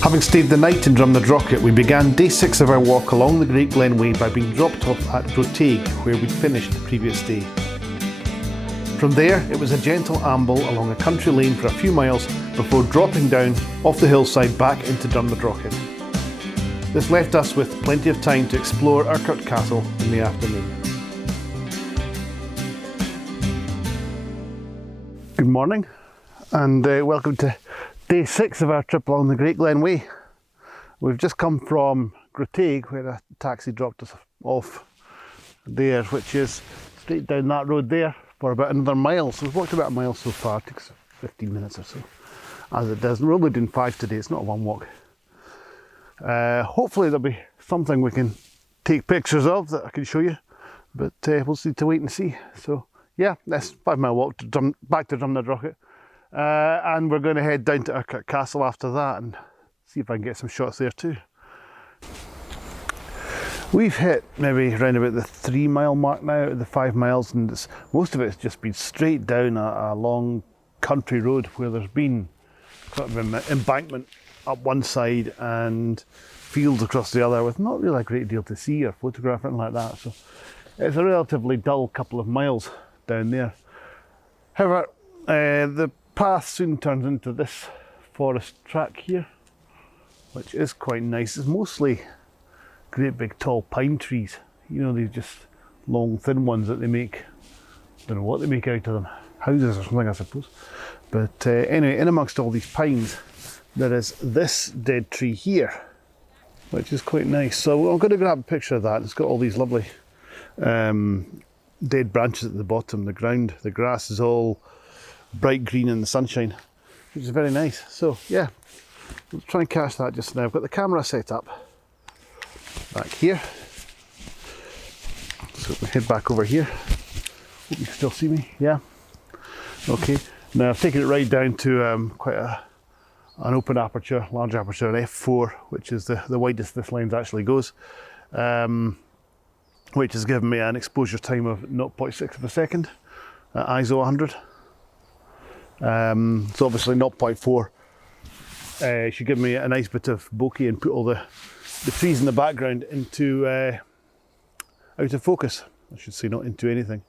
Having stayed the night in Drumnadrochit, we began day 6 of our walk along the Great Glen Way by being dropped off at Grotaig, where we'd finished the previous day. From there, it was a gentle amble along a country lane for a few miles before dropping down off the hillside back into Drumnadrochit. This left us with plenty of time to explore Urquhart Castle in the afternoon. Good morning and welcome to Day 6 of our trip along the Great Glen Way. We've just come from Grotaig, where a taxi dropped us off there, which is straight down that road there for about another mile. So we've walked about a mile so far. It takes 15 minutes or so, as it does. We're only doing 5 today, it's not a long walk. Hopefully there'll be something we can take pictures of that I can show you, but we'll just need to wait and see. So yeah, that's 5 mile walk to back to Drumnadrochit. And we're going to head down to Urquhart Castle after that and see if I can get some shots there too. We've hit maybe around about the 3 mile mark now out of the 5 miles, and most of it's just been straight down a long country road where there's been sort of an embankment up one side and fields across the other with not really a great deal to see or photograph or anything like that. So it's a relatively dull couple of miles down there. However, the path soon turns into this forest track here, which is quite nice. It's mostly great big tall pine trees, you know, these just long thin ones that they make, don't know what they make out of them, houses or something I suppose. But anyway, in amongst all these pines there is this dead tree here, which is quite nice. So I'm going to grab a picture of that. It's got all these lovely dead branches at the bottom. The grass is all bright green in the sunshine, which is very nice. So yeah, we'll try and catch that just now. I've got the camera set up back here, so we head back over here. Hope you can still see me. Yeah, okay. Now I've taken it right down to quite an open aperture, large aperture, an f4, which is the widest this lens actually goes, which has given me an exposure time of 0.6 of a second at ISO 100. So obviously 0.4 should give me a nice bit of bokeh and put all the trees in the background into out of focus. I should say not into anything.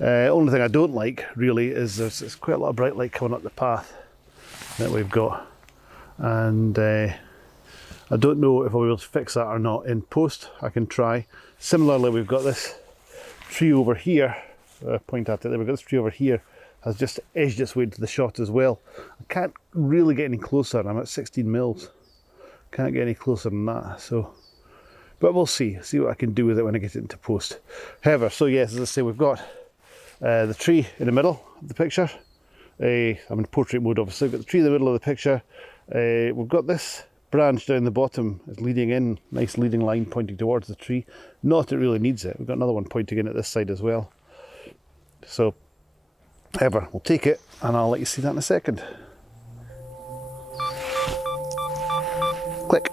Only thing I don't like really is there's quite a lot of bright light coming up the path that we've got, and I don't know if I'll be able to fix that or not in post. I can try. Similarly, we've got this tree over here. Point at it there. We've got this tree over here. Has just edged its way into the shot as well. I can't really get any closer. I'm at 16 mils. Can't get any closer than that. So, but we'll see what I can do with it when I get it into post. However, so yes, as I say, we've got the tree in the middle of the picture. I'm in portrait mode, obviously. We've got the tree in the middle of the picture. We've got this branch down the bottom is leading in, nice leading line pointing towards the tree. Not that it really needs it. We've got another one pointing in at this side as well. So, however, we'll take it and I'll let you see that in a second. Click.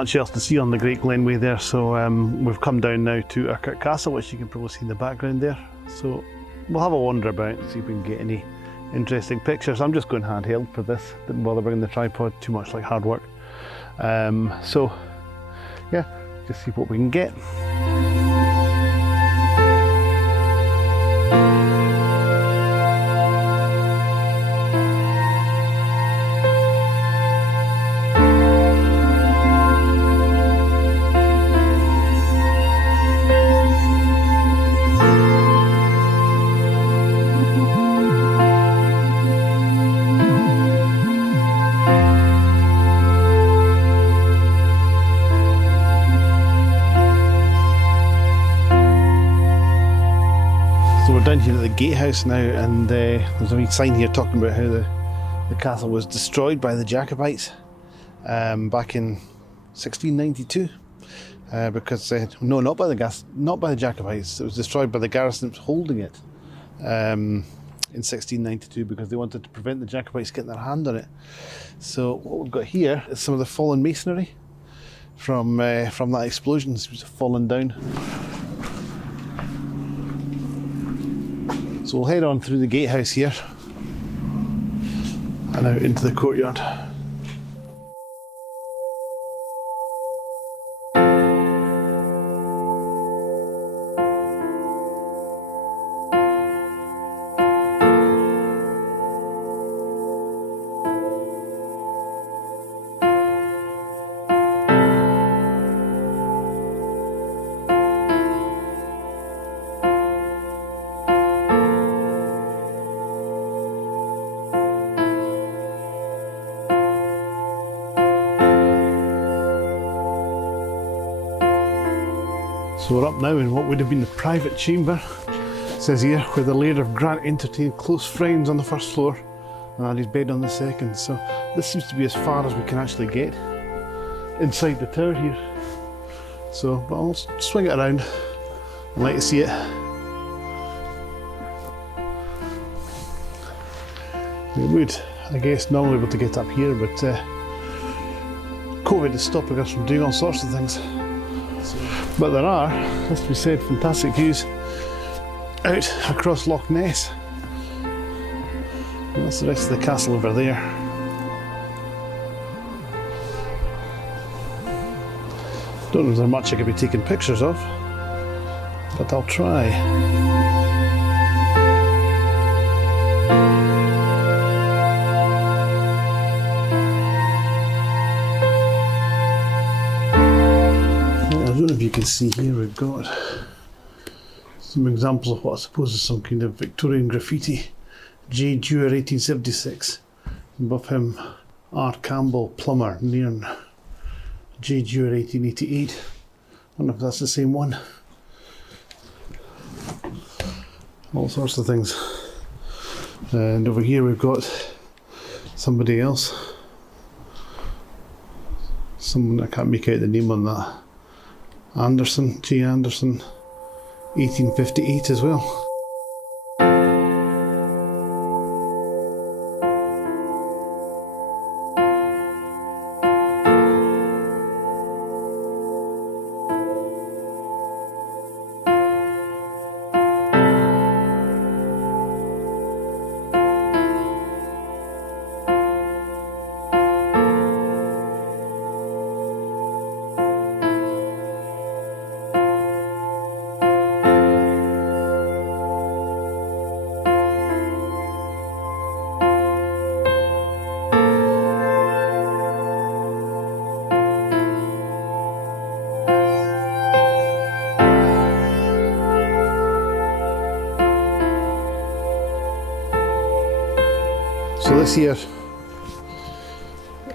much else to see on the Great Glen Way there, so we've come down now to Urquhart Castle, which you can probably see in the background there. So we'll have a wander about and see if we can get any interesting pictures. I'm just going handheld for this, didn't bother bringing the tripod, too much like hard work. So yeah, just see what we can get. Down here at the gatehouse now, and there's a wee sign here talking about how the castle was destroyed by the Jacobites back in 1692. Because no, not by the Jacobites. It was destroyed by the garrison holding it in 1692 because they wanted to prevent the Jacobites getting their hand on it. So what we've got here is some of the fallen masonry from that explosion. It was fallen down. So we'll head on through the gatehouse here and out into the courtyard. So we're up now in what would have been the private chamber, it says here, where the laird of Grant entertained close friends on the first floor and had his bed on the second. So this seems to be as far as we can actually get inside the tower here. So, but I'll swing it around and let you see it. We would, I guess, normally be able to get up here, but COVID is stopping us from doing all sorts of things. But there are, as we said, fantastic views out across Loch Ness. And that's the rest of the castle over there. Don't know if there's much I could be taking pictures of, but I'll try. I don't know if you can see here, we've got some examples of what I suppose is some kind of Victorian graffiti. J. Dewar 1876. Above him, R. Campbell, plumber, Nairn. J. Dewar 1888. I don't know if that's the same one. All sorts of things. And over here we've got somebody else. Someone, I can't make out the name on that. Anderson, J. Anderson, 1858 as well. So this here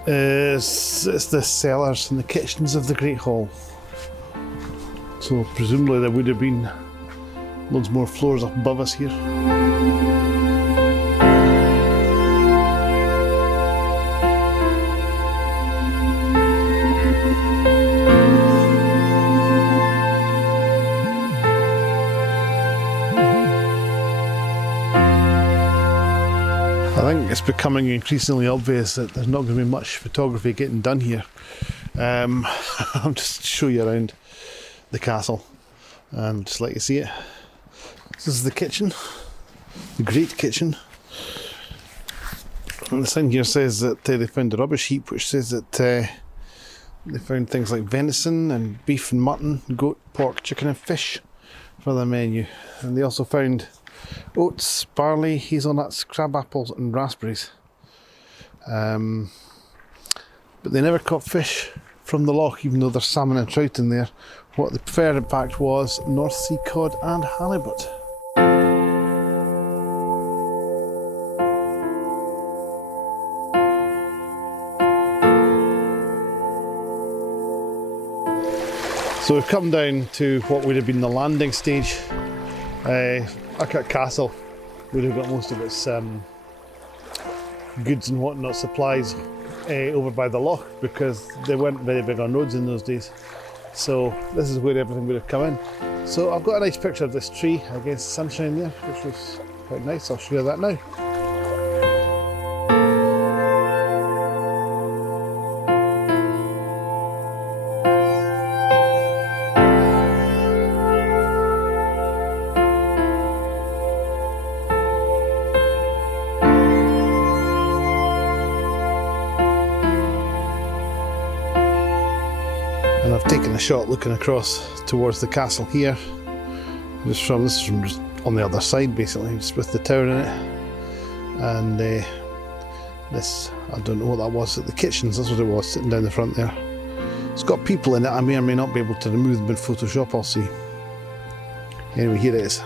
is the cellars and the kitchens of the Great Hall. So presumably there would have been loads more floors up above us here. I think it's becoming increasingly obvious that there's not going to be much photography getting done here I'll just show you around the castle and just let you see it. This is the kitchen, the great kitchen. And the sign here says that they found a rubbish heap, which says that they found things like venison and beef and mutton, goat, pork, chicken and fish for their menu. And they also found oats, barley, hazelnuts, crab apples and raspberries. But they never caught fish from the loch, even though there's salmon and trout in there. What they preferred, in fact, was North Sea cod and halibut. So we've come down to what would have been the landing stage. Urquhart Castle would have got most of its goods and whatnot, supplies, over by the loch, because they weren't very big on roads in those days. So this is where everything would have come in. So I've got a nice picture of this tree against the sunshine there, which was quite nice. I'll show you that now. And I've taken a shot looking across towards the castle here. This is from just on the other side, basically, just with the tower in it. And this, I don't know what that was, at the kitchens, that's what it was, sitting down the front there. It's got people in it. I may or may not be able to remove them in Photoshop, I'll see. Anyway, here it is.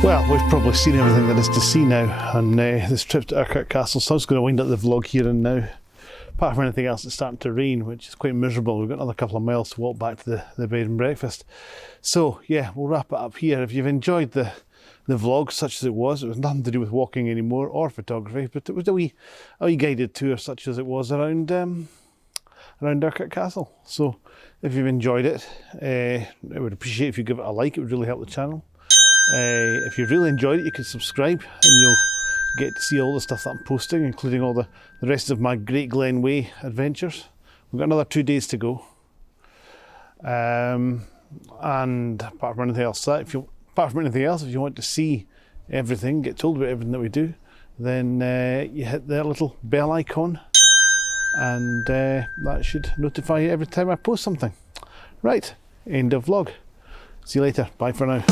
Well, we've probably seen everything there is to see now on this trip to Urquhart Castle, so I'm just going to wind up the vlog here and now. Apart from anything else, it's starting to rain, which is quite miserable. We've got another couple of miles to walk back to the bed and breakfast. So yeah, we'll wrap it up here. If you've enjoyed the vlog, such as it was nothing to do with walking anymore or photography, but it was a wee guided tour, such as it was around Urquhart Castle. So if you've enjoyed it, I would appreciate if you give it a like. It would really help the channel. If you've really enjoyed it, you can subscribe and you'll get to see all the stuff that I'm posting, including all the rest of my Great Glen Way adventures. We've got another 2 days to go. And apart from anything else, if you want to see everything, get told about everything that we do, then you hit the little bell icon, and that should notify you every time I post something. Right, end of vlog. See you later. Bye for now.